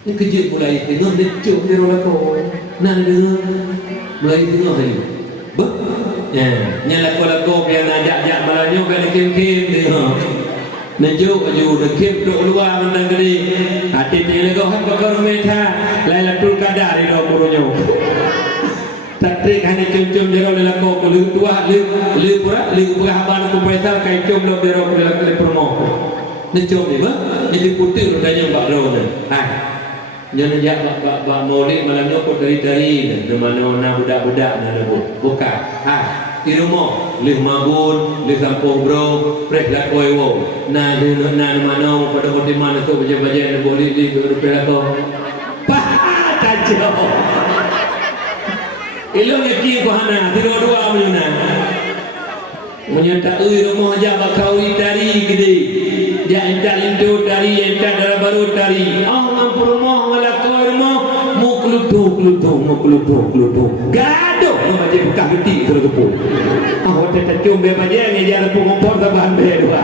Ini kejut mulai tengok dia cium dia orang kau. Nah dia mulai tengok tadi. Bah, nyala kau biar najak malanyo kan kem dia. Najuk aju kem dok luar menang gede. Hati dia kau hak kau rumah lain tul kadar di dalam burunyo. Tak trik hanya cium dia orang kau lu tua lu pura haban tu pesa kai cium lo dia orang le promo. Najuk ni bah, jadi putih rupanya Pak Ron. Jangan jak bak maulid malam ni pun dari de mana budak-budak na bukan. Di rumah lih mabun, lih kampung bro, prek la koi wo. Na mana pada di mana tu baja-baja na boleh di rupiah ko. Kacau. Ilong yaki ko hana, dua-dua menyuna. Menyata rumah aja bakau dari gede. Dia entar lindo dari entar darah baru dari. Mampu rumah malakau rumah muklutung. Gaduh macam buka hati tergepuk. Hotel tercium bebaja ni dia lepuk kompor tambahan berdua.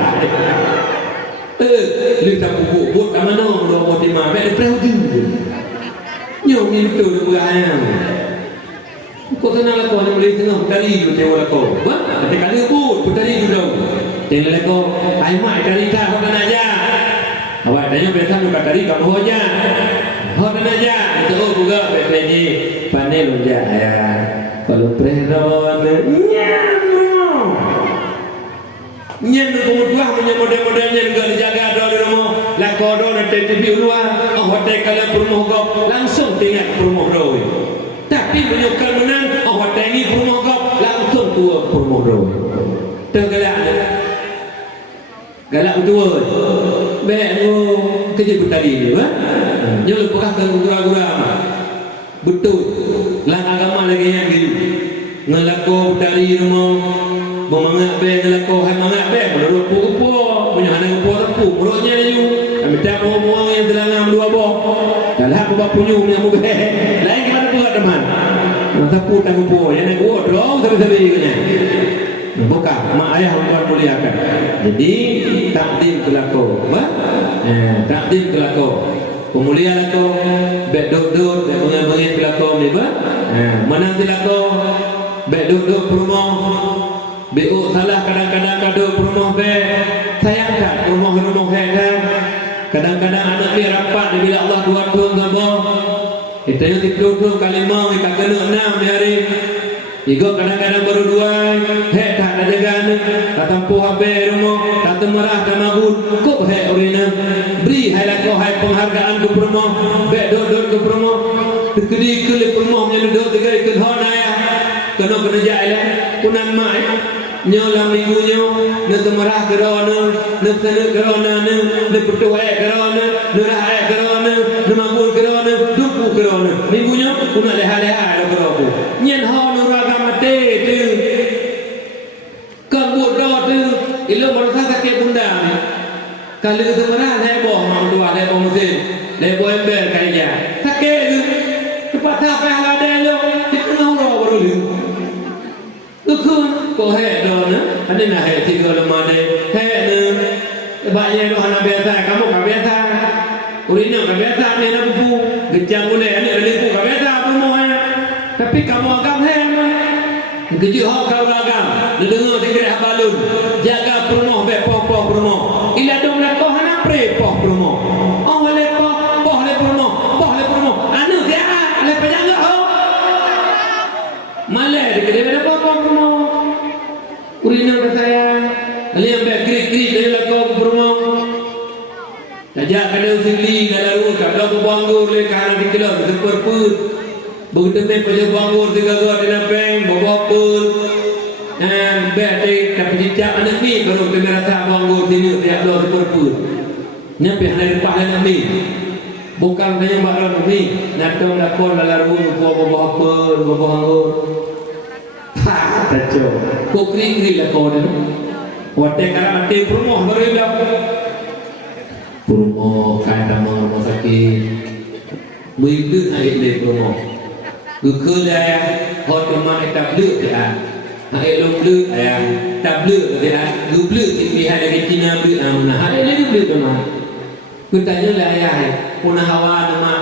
Lihat buku kat mana dua di mana ada prehudin. Nyom ni betul dia berayam. Kau kenal aku ada boleh tengok dari tu tengok aku. Kata kali aku dari tu dong. Tengok aku, ai mai dari ta kau kan aja. Awak tanya biasa tu dari kamu aja. Kau kan aja. Itu juga bebeji panel aja ya. Kalau prehrawan nyen kemudian punya model-modelnya juga dijaga di rumah. Lah kau nanti TV luar. Hotel kalian rumah kau langsung tinggal rumah kau. Tapi menyukai menang, awak tangi rumah kau langsung tua rumah kau. Galak betul. Baik tu kerja bertali ni, jangan lupa gura-gura. Betul. Lang agama lagi yang gitu. Ngelako bertali rumah, memangak be ngelako hai mangak be, menurut pupu, punya anak pupu, menurutnya you. Kami tak mau yang terangam dua boh. Dalam bapa punya yang mu be. Lain gimana buat teman? Sapu tangguh po, yang nak buat dong seri-seri kena. Bukan, mak ayah orang muliakan. Jadi takdim kelako, takdim kelako. Pemuliaan kelako, bek duduk, bek mengembangkan kelako ni ba. Mana kelako, bek duduk rumah, bek salah kadang-kadang kado rumah bek sayangkan rumah hebat. Kadang-kadang anak dia rapat bila Allah dua tahun sama. Kita yang dipeluk kalimah kita kena 6 di hari. Igo kadang-kadang baru 2 hek tak ada jagaan. Tak tempuh habis rumah, tak temerah dan mabun. Kok hek urina. Beri hai kau hai penghargaan ke rumah. Bek duduk ke rumah. Kedi ke rumah nya duduk tiga ke hona ya. Kena jailah kunan mai. Nyolam minggunya, ne temerah kerana, ne sana kerana, ne berdoa kerana, ne rahai kerana, ne mabul kerana, duku kerana. Minggunya kuna leha-leha berapa. Nyen ha nu ragam mate tu. Kabut dah tu, ilo manusia sakit bunda ni. Kalau temerah leboh mam dua leboh mesin, leboh ember kaya. Sakit tu. Cepat sampai ada lo, kita ngau baru lu. Dukun kau hek dah na, ada nak hek tiga lemah deh, hek na, banyak tu hana biasa, kamu kau biasa, urina kau biasa, ni nak buku, gejang boleh, ni ada buku kau biasa, rumah tapi kamu agam hek mah, kerja hak kau agam, dengar tinggal balun, jaga rumah, bek poh rumah, ilah dong nak kau hana pre poh rumah, oh le poh le rumah, anu dia, le penjaga oh, malah dia poh rumah. Urina kata saya, kalian krik-krik dari lakau berumah. Tajak kena usili dalam kalau aku banggur le karena dikilo terperput. Begitu me pada banggur tiga dua di napeng bawa pun. Bete tapi cicak anak ni kalau kita rasa banggur sini tiap dua terperput. Nyampe hari depan anak ni. Bukan hanya baru ni, natong lakon lalu bawa pun bawa banggur. Kacau. Kau kering lah kau ni. Wadah kalau mati rumah baru dah. Rumah kaya rumah sakit. Mungkin air di rumah. Kekal dia, hotel mana tak beli dia. Air long beli dia, tak beli dia. Beli tinggi hari Cina beli mana. Hari ni beli mana? Kutanya lah ayah. punah hawa nama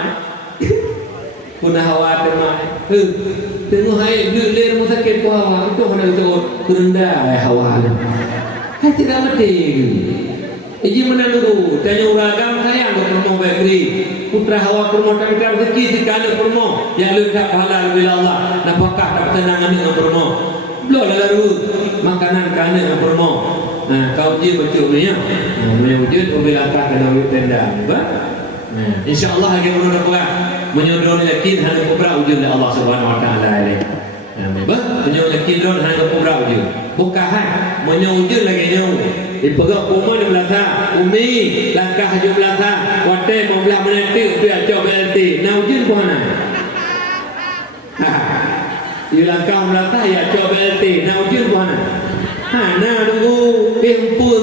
punah hawa nama tengok hai lir rumah sakit ku hawa itu hendak itu rendah hawa kan tidak penting iji mana dulu tanya uragam sayang ke permo baikri putra hawa permo kami kan rezeki sekali permo yang lebih pahala bila Allah napakah tak tenangan dengan permo belum lalu makanan kana dengan permo nah kau je betul ni ya wujud bila tak kena tenda nah insyaallah hari ini nak menyodor yakin hanya kubra wujud Allah Subhanahu wa taala ini menyodor yakin ron hanya kubra wujud bukan menyodor lagi nyong dipegak rumah di belakang umi langkah di belakang wate membelah menanti dia coba LT nah wujud mana di langkah belakang ya coba LT nah wujud mana nah tunggu empun